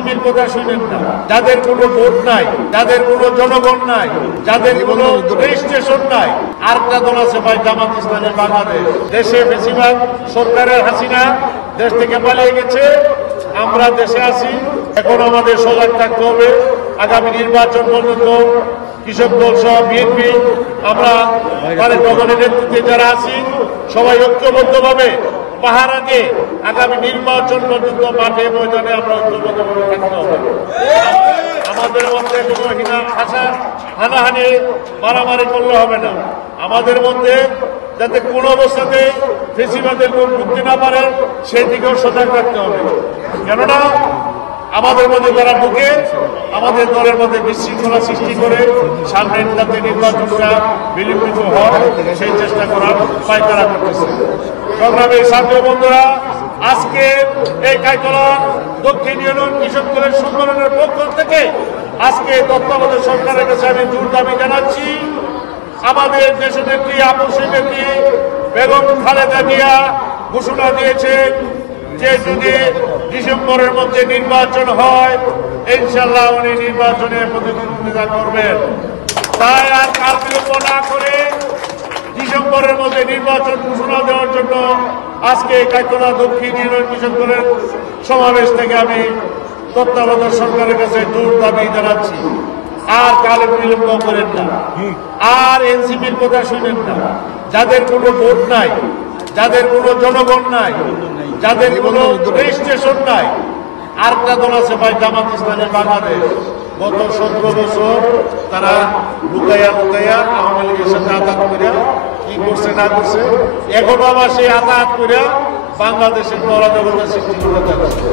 এনসিপির কথা শুনেন না, যাদের কোনো ভোট নাই, যাদের কোনো জনগণ নাই, যাদের কোনো রেজিস্ট্রেশন নাই। আরেকটা দল আছে ভাই, জামাত ইসলামী বাংলাদেশ। দেশে বেশিরভাগ সরকারের হাসিনা দেশ থেকে পালিয়ে গেছে, আমরা দেশে আছি। এখন আমাদের সজাগ থাকতে হবে। আগামী নির্বাচন পর্যন্ত কৃষক দল সহ বিএনপি, আমরা তারেক রহমানের নেতৃত্বে যারা আছি, সবাই ঐক্যবদ্ধভাবে পাহারা দিয়ে আগামী নির্বাচন পর্যন্ত মাঠে ময়দানে আমরা ঐক্যবদ্ধভাবে থাকতে হবে। আমাদের মধ্যে কোনো হানাহানি মারামারি করলে হবে না। আমাদের মধ্যে যাতে কোনো অবস্থাতে ফেসিবাদের লোক ঢুকতে না পারে সেই দিকেও সজাগ রাখতে হবে। কেননা আমাদের মধ্যে যারা ঢুকে আমাদের দলের মধ্যে বিশৃঙ্খলা সৃষ্টি করে সামনের যাতে নির্বাচনটা বিলম্বিত হয় সেই চেষ্টা করার পায়তারা করতেছে। সংগ্রামী ছাত্র বন্ধুরা, আজকে এই কাইতলা দক্ষিণ ইউনিয়ন কৃষক দলের সংগঠনের পক্ষ থেকে আজকে তত্ত্বাবধায়ক সরকারের কাছে আমি জোর দাবি জানাচ্ছি। আমাদের দেশনেত্রী আপসী নেত্রী বেগম খালেদা জিয়া ঘোষণা দিয়েছেন যে যদি ডিসেম্বরের মধ্যে নির্বাচন হয় ইনশাল্লাহ উনি নির্বাচনে প্রতিদ্বন্দ্বিতা করবেন। তাই আর কাল বিলম্ব না করে ডিসেম্বরের মধ্যে নির্বাচন ঘোষণা দেওয়ার জন্য আজকে কাইতলা দক্ষিণ ইউনিয়ন কৃষক দলের সমাবেশ থেকে আমি তত্ত্বাবধায়ক সরকারের কাছে জোর দাবি জানাচ্ছি। আর কাল বিলম্ব করেন না, আর এনসিপির কথা শুনেন না। যাদের কোনো ভোট নাই, যাদের কোনো জনগণ নাই, যাদের কোনো রেজিস্ট্রেশন নাই। আরেকটা দল আছে ভাই, জামাত ইসলামী বাংলাদেশ। গত 17 বছর তারা লুকাইয়া আওয়ামী লীগের সাথে আঘাত করিয়া কি করছে না করছে, এখনো আবার সেই আঘাত করিয়া বাংলাদেশের অরাজকতা সৃষ্টি করতে যাচ্ছে।